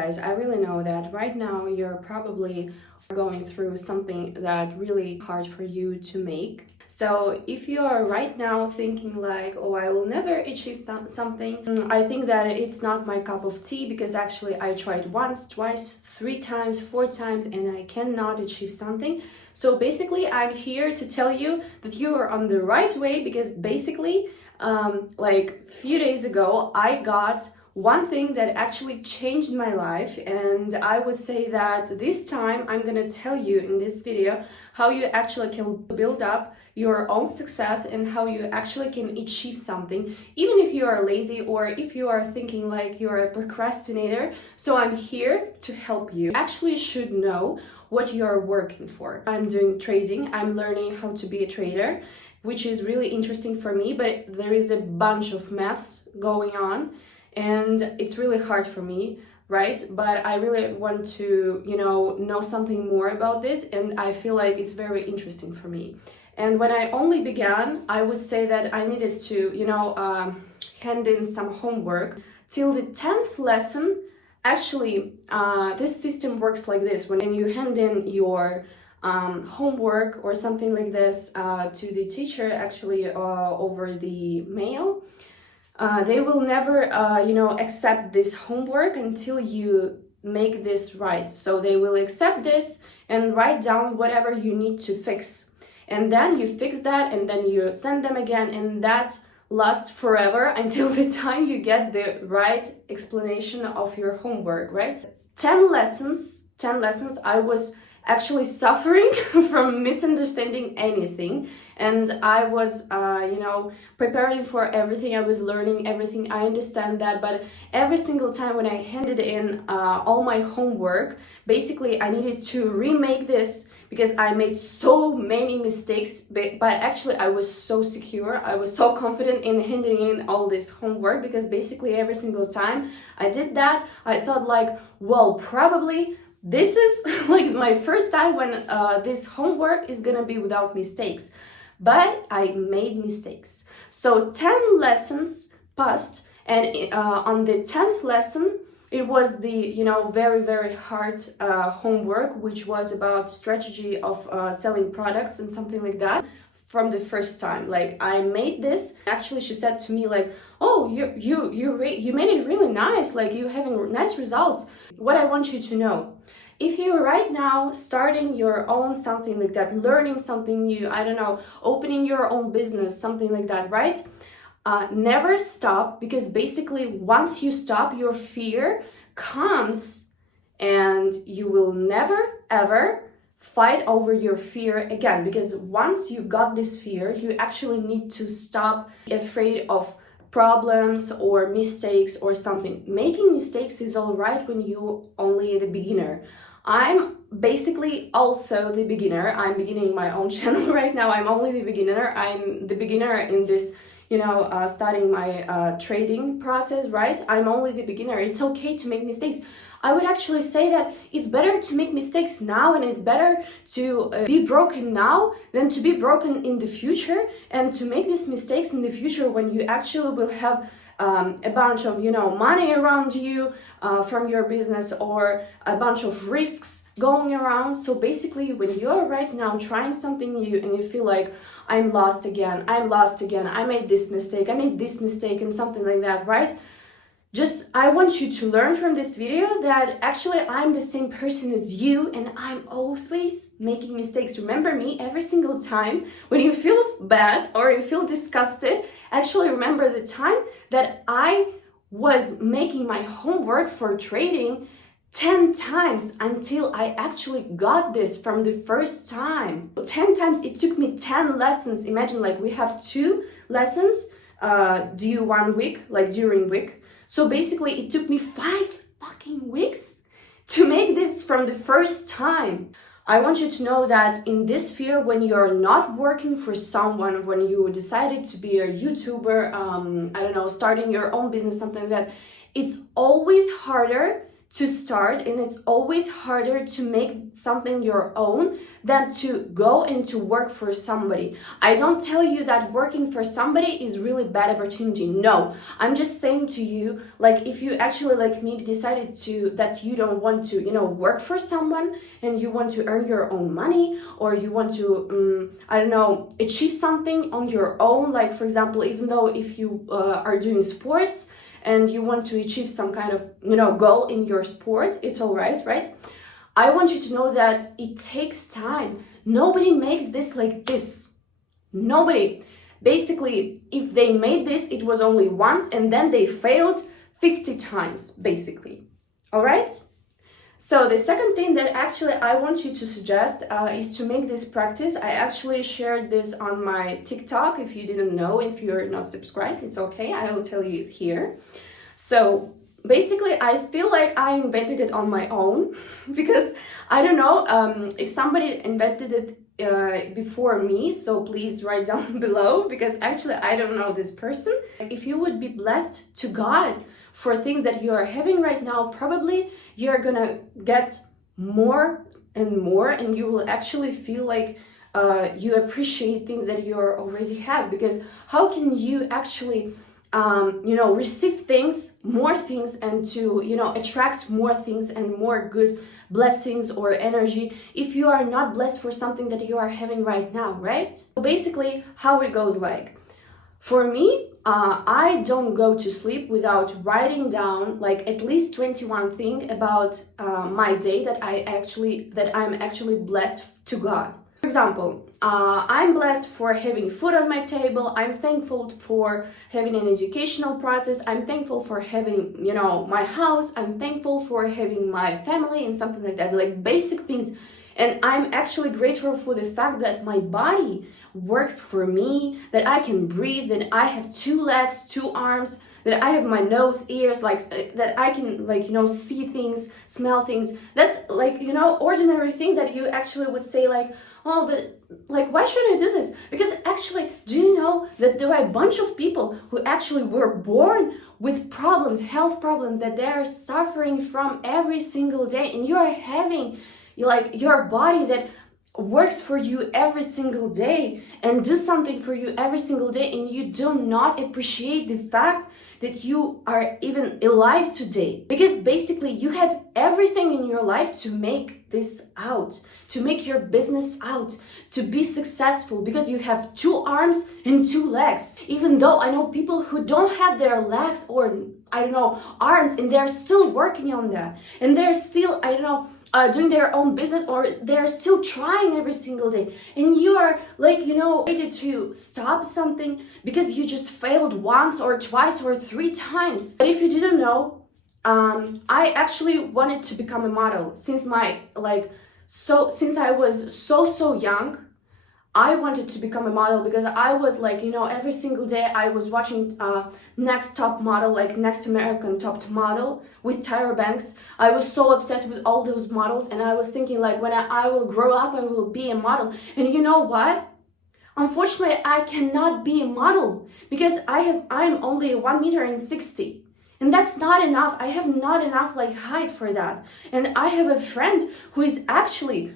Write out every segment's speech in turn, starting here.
Guys, I really know that right now you're probably going through something that really hard for you to make. So if you are right now thinking like, oh, I will never achieve something, I think that it's not my cup of tea, because actually I tried once, twice, 3 times, 4 times, and I cannot achieve something. So basically I'm here to tell you that you are on the right way, because basically like a few days ago I got one thing that actually changed my life, and I would say that this time I'm gonna tell you in this video how you actually can build up your own success and how you actually can achieve something, even if you are lazy or if you are thinking like you're a procrastinator. So I'm here to help you. You actually should know what you're working for. I'm doing trading, I'm learning how to be a trader, which is really interesting for me, but there is a bunch of maths going on and it's really hard for me, right? But I really want to, know something more about this, and I feel like it's very interesting for me. And when I only began, I would say that I needed to, hand in some homework. Till the 10th lesson, actually, this system works like this. When you hand in your homework or something like this to the teacher, actually over the mail, they will never, accept this homework until you make this right. So they will accept this and write down whatever you need to fix. And then you fix that and then you send them again, and that lasts forever until the time you get the right explanation of your homework, right? 10 lessons, I was actually suffering from misunderstanding anything, and I was preparing for everything. I was learning everything, I understand that, but every single time when I handed in all my homework, basically I needed to remake this because I made so many mistakes, but actually I was so secure, I was so confident in handing in all this homework, because basically every single time I did that, I thought like, well, probably this is like my first time when this homework is gonna be without mistakes. But I made mistakes. So 10 lessons passed, and on the 10th lesson, it was the very, very hard homework, which was about strategy of selling products and something like that. From the first time, like I made this. Actually, she said to me like, "Oh, you made it really nice. Like you having nice results." What I want you to know, if you're right now starting your own something like that, learning something new, I don't know, opening your own business, something like that, right? Never stop, because basically once you stop, your fear comes and you will never ever fight over your fear again, because once you got this fear, you actually need to stop afraid of problems or mistakes or something. Making mistakes is all right when you only the beginner. I'm basically also the beginner. I'm beginning my own channel right now. I'm only the beginner. I'm the beginner in this, starting my trading process, right? I'm only the beginner. It's okay to make mistakes. I would actually say that it's better to make mistakes now, and it's better to be broken now than to be broken in the future, and to make these mistakes in the future when you actually will have a bunch of money around you from your business, or a bunch of risks going around. So basically when you're right now trying something new and you feel like I'm lost again, I made this mistake, and something like that, right? Just, I want you to learn from this video that actually I'm the same person as you, and I'm always making mistakes. Remember me every single time when you feel bad or you feel disgusted. Actually remember the time that I was making my homework for trading 10 times until I actually got this from the first time. 10 times, it took me 10 lessons. Imagine, like, we have 2 lessons due 1 week, like during week. So basically it took me 5 fucking weeks to make this from the first time. I want you to know that in this sphere, when you're not working for someone, when you decided to be a YouTuber, starting your own business, something like that, it's always harder to start, and it's always harder to make something your own than to go and to work for somebody. I don't tell you that working for somebody is really bad opportunity. No, I'm just saying to you, like, if you actually like maybe decided to that you don't want to, work for someone, and you want to earn your own money, or you want to I don't know, achieve something on your own, like for example, even though if you are doing sports and you want to achieve some kind of goal in your sport, it's all right, right? I want you to know that it takes time. Nobody makes this like this. Nobody. Basically, if they made this, it was only once, and then they failed 50 times, basically. All right? So the second thing that actually I want you to suggest is to make this practice. I actually shared this on my TikTok. If you didn't know, if you're not subscribed, it's okay. I will tell you here. So basically, I feel like I invented it on my own because I don't know if somebody invented it before me, so please write down below, because actually I don't know this person. If you would be blessed to God for things that you are having right now, probably you're gonna get more and more, and you will actually feel like you appreciate things that you already have. Because how can you actually receive things, more things, and to attract more things and more good blessings or energy if you are not blessed for something that you are having right now, right? So basically how it goes, like, for me, I don't go to sleep without writing down like at least 21 things about my day that I'm actually blessed to God. For example, I'm blessed for having food on my table. I'm thankful for having an educational process. I'm thankful for having, my house. I'm thankful for having my family and something like that, like basic things. And I'm actually grateful for the fact that my body works for me, that I can breathe, that I have 2 legs, 2 arms, that I have my nose, ears, like that I can see things, smell things. That's like ordinary thing that you actually would say like, oh, but like, why should I do this? Because actually, do you know that there are a bunch of people who actually were born with problems, health problems, that they are suffering from every single day, and you are having like your body that works for you every single day and do something for you every single day, and you do not appreciate the fact that you are even alive today. Because basically you have everything in your life to make this out, to make your business out, to be successful, because you have 2 arms and 2 legs. Even though I know people who don't have their legs or arms, and they're still working on that, and they're still doing their own business, or they're still trying every single day, and you are like ready to stop something because you just failed once or twice or 3 times. But if you didn't know, I actually wanted to become a model since since I was so young. I wanted to become a model because I was like, every single day I was watching Next Top Model, like Next American Top Model with Tyra Banks. I was so upset with all those models, and I was thinking like, when I will grow up, I will be a model. And you know what? Unfortunately, I cannot be a model because I'm only 1.60 meters. And that's not enough. I have not enough height for that. And I have a friend who is actually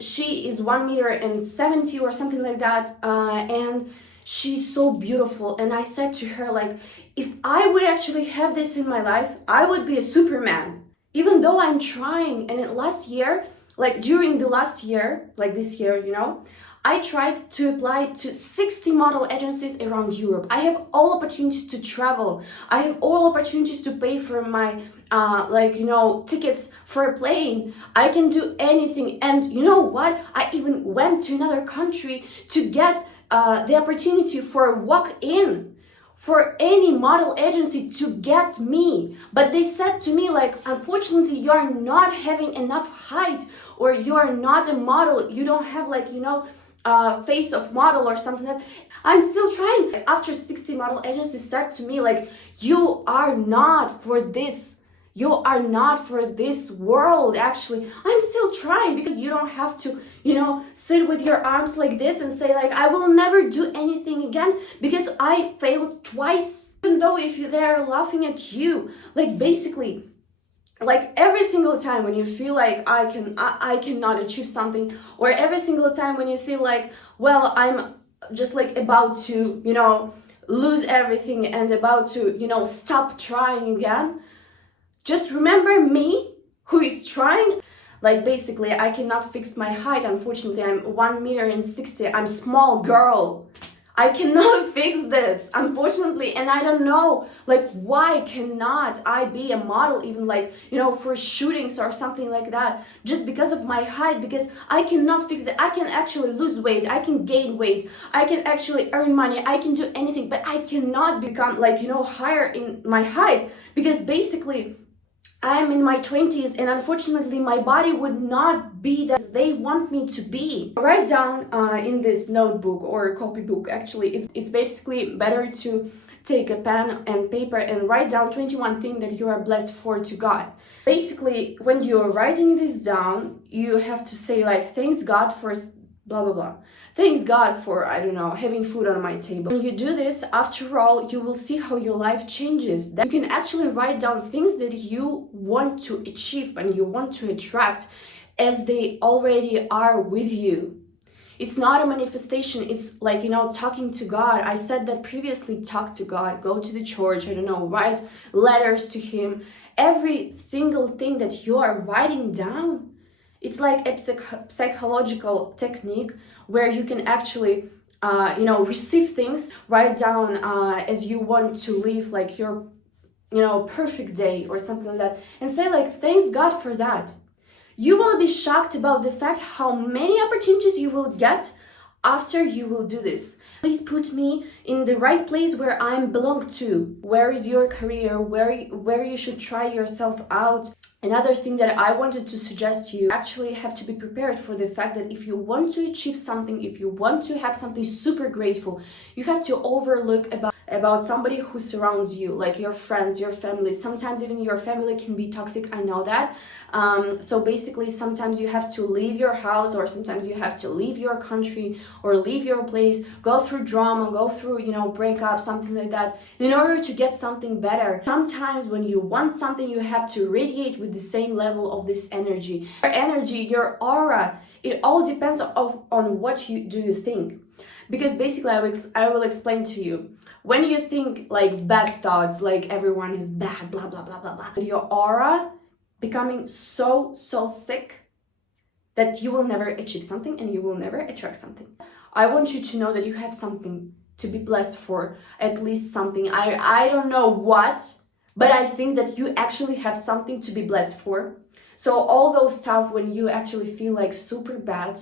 she is 1.70 meters or something like that, and she's so beautiful. And I said to her, like, if I would actually have this in my life, I would be a Superman. Even though I'm trying, and last year, during the last year, this year, I tried to apply to 60 model agencies around Europe. I have all opportunities to travel. I have all opportunities to pay for my tickets for a plane. I can do anything. And you know what? I even went to another country to get the opportunity for a walk-in for any model agency to get me. But they said to me, like, unfortunately, you are not having enough height, or you are not a model. You don't have face of model or something like that. I'm still trying. After 60 model agencies said to me, like, you are not for this. You are not for this world, actually. I'm still trying, because you don't have to, sit with your arms like this and say, like, I will never do anything again because I failed twice. Even though if they're laughing at you, basically, Like every single time when you feel like I cannot achieve something, or every single time when you feel like, well, I'm just like about to, lose everything and about to, stop trying again, just remember me who is trying. Like basically, I cannot fix my height. Unfortunately, I'm 1 meter and 60. I'm small girl. I cannot fix this, unfortunately, and I don't know, like, why cannot I be a model, even like, for shootings or something like that, just because of my height, because I cannot fix it. I can actually lose weight, I can gain weight, I can actually earn money, I can do anything, but I cannot become like, higher in my height, because basically, I'm in my 20s and unfortunately my body would not be that they want me to be. Write down in this notebook or copybook, actually, it's basically better to take a pen and paper and write down 21 things that you are blessed for to God. Basically, when you're writing this down, you have to say like, thanks God for blah blah blah. Thanks God for, I don't know, having food on my table. When you do this, after all, you will see how your life changes. That you can actually write down things that you want to achieve and you want to attract as they already are with you. It's not a manifestation, it's like, talking to God. I said that previously, talk to God, go to the church, I don't know, write letters to Him. Every single thing that you are writing down, it's like a psychological technique where you can actually, receive things, write down as you want to live like your, perfect day or something like that, and say like, thanks God for that. You will be shocked about the fact how many opportunities you will get after you will do this. Please put me in the right place where I belong to. Where is your career? Where you should try yourself out. Another thing that I wanted to suggest to you, actually have to be prepared for the fact that if you want to achieve something, if you want to have something super grateful, you have to overlook about somebody who surrounds you, like your friends, your family. Sometimes even your family can be toxic, I know that. So basically, sometimes you have to leave your house, or sometimes you have to leave your country or leave your place, go through drama, go through, breakup, something like that, in order to get something better. Sometimes when you want something, you have to radiate with the same level of this energy. Your energy, your aura, it all depends on what do you think. Because basically, I will explain to you. When you think like bad thoughts, like everyone is bad, blah, blah, blah, blah, blah, your aura becoming so sick that you will never achieve something and you will never attract something. I want you to know that you have something to be blessed for, at least something. I don't know what, but I think that you actually have something to be blessed for. So all those stuff, when you actually feel like super bad,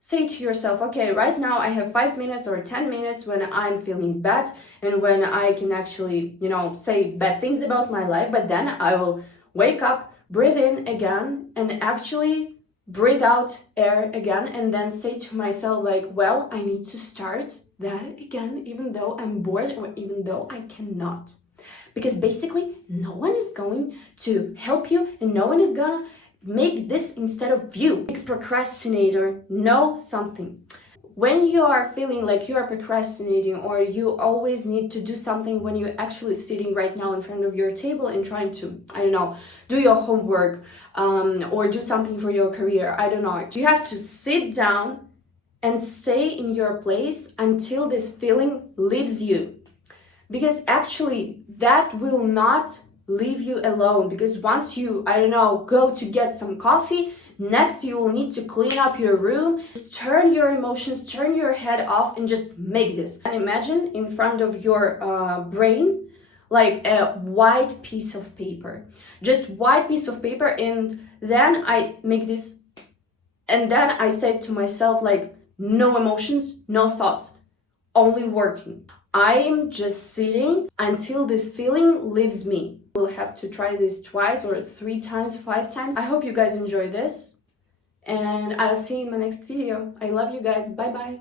say to yourself, okay, right now I have 5 minutes or 10 minutes when I'm feeling bad and when I can actually, say bad things about my life, but then I will wake up, breathe in again, and actually breathe out air again, and then say to myself like, well, I need to start that again, even though I'm bored or even though I cannot. Because basically, no one is going to help you and no one is gonna make this instead of you. Big procrastinator, know something. When you are feeling like you are procrastinating or you always need to do something when you're actually sitting right now in front of your table and trying to, I don't know, do your homework or do something for your career, I don't know. You have to sit down and stay in your place until this feeling leaves you. Because actually that will not leave you alone, because once you, I don't know, go to get some coffee, next you will need to clean up your room, turn your emotions, turn your head off and just make this. And imagine in front of your brain like a white piece of paper, just white piece of paper, and then I make this, and then I say to myself like, no emotions, no thoughts, only working. I am just sitting until this feeling leaves me. We'll have to try this twice or 3 times, 5 times. I hope you guys enjoy this and I'll see you in my next video. I love you guys. Bye bye.